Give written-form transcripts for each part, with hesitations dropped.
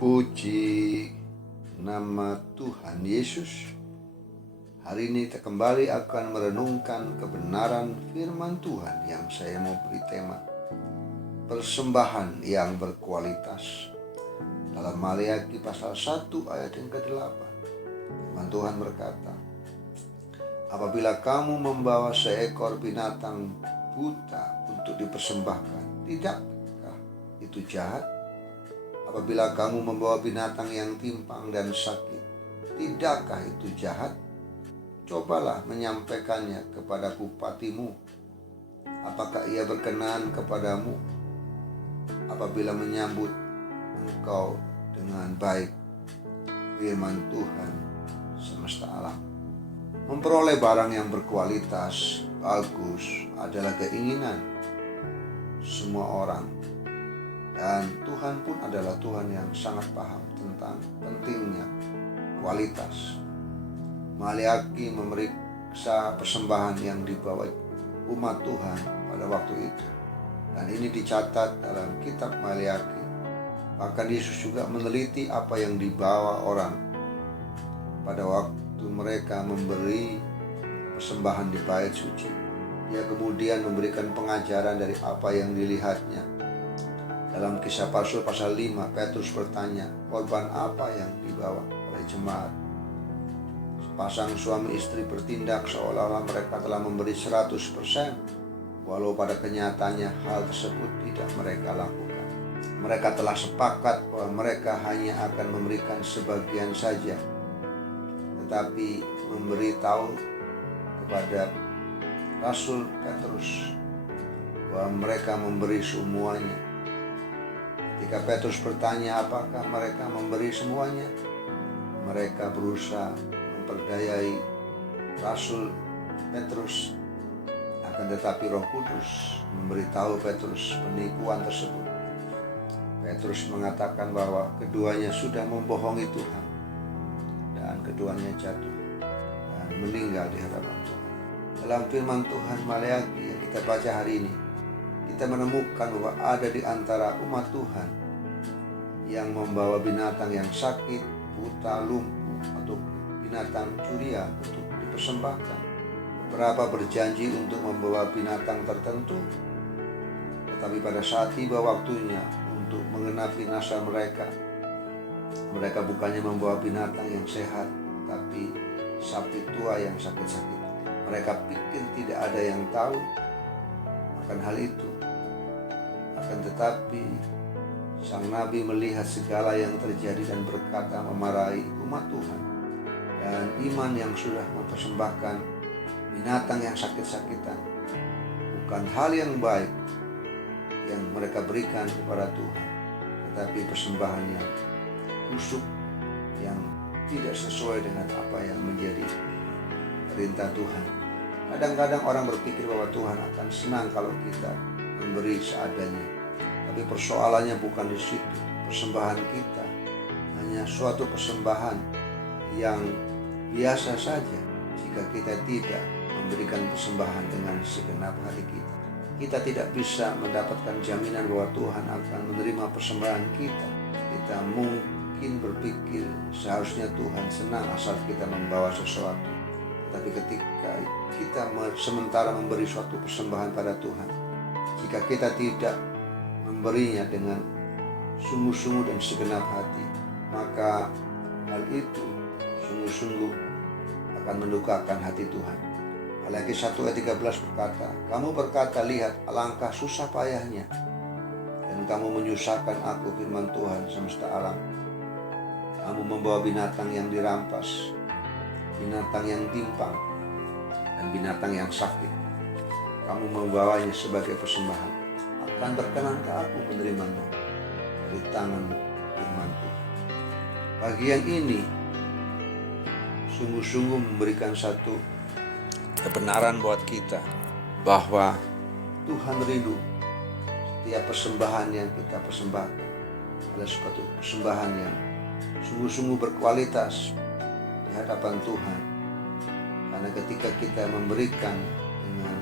Puji nama Tuhan Yesus. Hari ini kita kembali akan merenungkan kebenaran firman Tuhan yang saya mau beri tema persembahan yang berkualitas. Dalam Maleakhi pasal 1 ayat yang ke-8, firman Tuhan berkata, apabila kamu membawa seekor binatang buta untuk dipersembahkan, tidakkah itu jahat? Apabila kamu membawa binatang yang timpang dan sakit, tidakkah itu jahat? Cobalah menyampaikannya kepada bupatimu. Apakah ia berkenan kepadamu apabila menyambut engkau dengan baik? Firman Tuhan semesta alam. Memperoleh barang yang berkualitas, bagus adalah keinginan semua orang. Dan Tuhan pun adalah Tuhan yang sangat paham tentang pentingnya kualitas. Maleakhi memeriksa persembahan yang dibawa umat Tuhan pada waktu itu. Dan ini dicatat dalam kitab Maleakhi. Bahkan Yesus juga meneliti apa yang dibawa orang pada waktu mereka memberi persembahan di bait suci. Dia kemudian memberikan pengajaran dari apa yang dilihatnya. Dalam Kisah Rasul pasal 5, Petrus bertanya, korban apa yang dibawa oleh jemaat? Sepasang suami istri bertindak seolah-olah mereka telah memberi 100%, walau pada kenyataannya hal tersebut tidak mereka lakukan. Mereka telah sepakat bahwa mereka hanya akan memberikan sebagian saja, tetapi memberitahu kepada Rasul Petrus bahwa mereka memberi semuanya. Ketika Petrus bertanya apakah mereka memberi semuanya, mereka berusaha memperdayai Rasul Petrus. Akan tetapi Roh Kudus memberitahu Petrus penipuan tersebut. Petrus mengatakan bahwa keduanya sudah membohongi Tuhan, dan keduanya jatuh dan meninggal di hadapan Tuhan. Dalam firman Tuhan Maleakhi yang kita baca hari ini, kita menemukan bahwa ada di antara umat Tuhan yang membawa binatang yang sakit, buta, lumpuh, atau binatang curian untuk dipersembahkan. Beberapa berjanji untuk membawa binatang tertentu, tetapi pada saat tiba waktunya untuk mengenapi nasar mereka, mereka bukannya membawa binatang yang sehat, tapi sapi tua yang sakit-sakit. Mereka pikir tidak ada yang tahu akan hal itu. Akan tetapi sang nabi melihat segala yang terjadi dan berkata memarahi umat Tuhan dan iman yang sudah mempersembahkan binatang yang sakit-sakitan. Bukan hal yang baik yang mereka berikan kepada Tuhan, tetapi persembahan yang busuk yang tidak sesuai dengan apa yang menjadi perintah Tuhan. Kadang-kadang orang berpikir bahwa Tuhan akan senang kalau kita memberi seadanya. Tapi persoalannya bukan di situ. Persembahan kita hanya suatu persembahan yang biasa saja jika kita tidak memberikan persembahan dengan segenap hati kita. Kita tidak bisa mendapatkan jaminan bahwa Tuhan akan menerima persembahan kita. Kita mungkin berpikir seharusnya Tuhan senang asal kita membawa sesuatu. Tapi ketika kita sementara memberi suatu persembahan pada Tuhan, jika kita tidak memberinya dengan sungguh-sungguh dan segenap hati, maka hal itu sungguh-sungguh akan mendukakan hati Tuhan. Maleakhi 1 ayat 13 berkata, kamu berkata, lihat alangkah susah payahnya, dan kamu menyusahkan aku, firman Tuhan semesta alam. Kamu membawa binatang yang dirampas, binatang yang timpang, dan binatang yang sakit. Kamu membawanya sebagai persembahan. Akan berkenankah aku menerimanya dari tanganmu, firman Tuhan. Bagian ini sungguh-sungguh memberikan satu kebenaran buat kita bahwa Tuhan rindu setiap persembahan yang kita persembahkan adalah suatu persembahan yang sungguh-sungguh berkualitas di hadapan Tuhan. Karena ketika kita memberikan dengan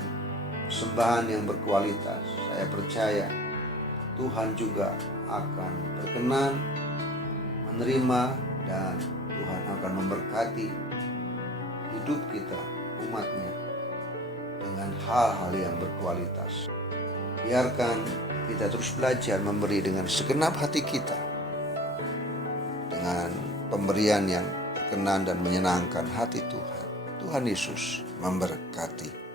persembahan yang berkualitas, saya percaya Tuhan juga akan berkenan menerima dan Tuhan akan memberkati hidup kita, umatnya, dengan hal-hal yang berkualitas. Biarkan kita terus belajar memberi dengan segenap hati kita, dengan pemberian yang berkenan dan menyenangkan hati Tuhan. Tuhan Yesus memberkati.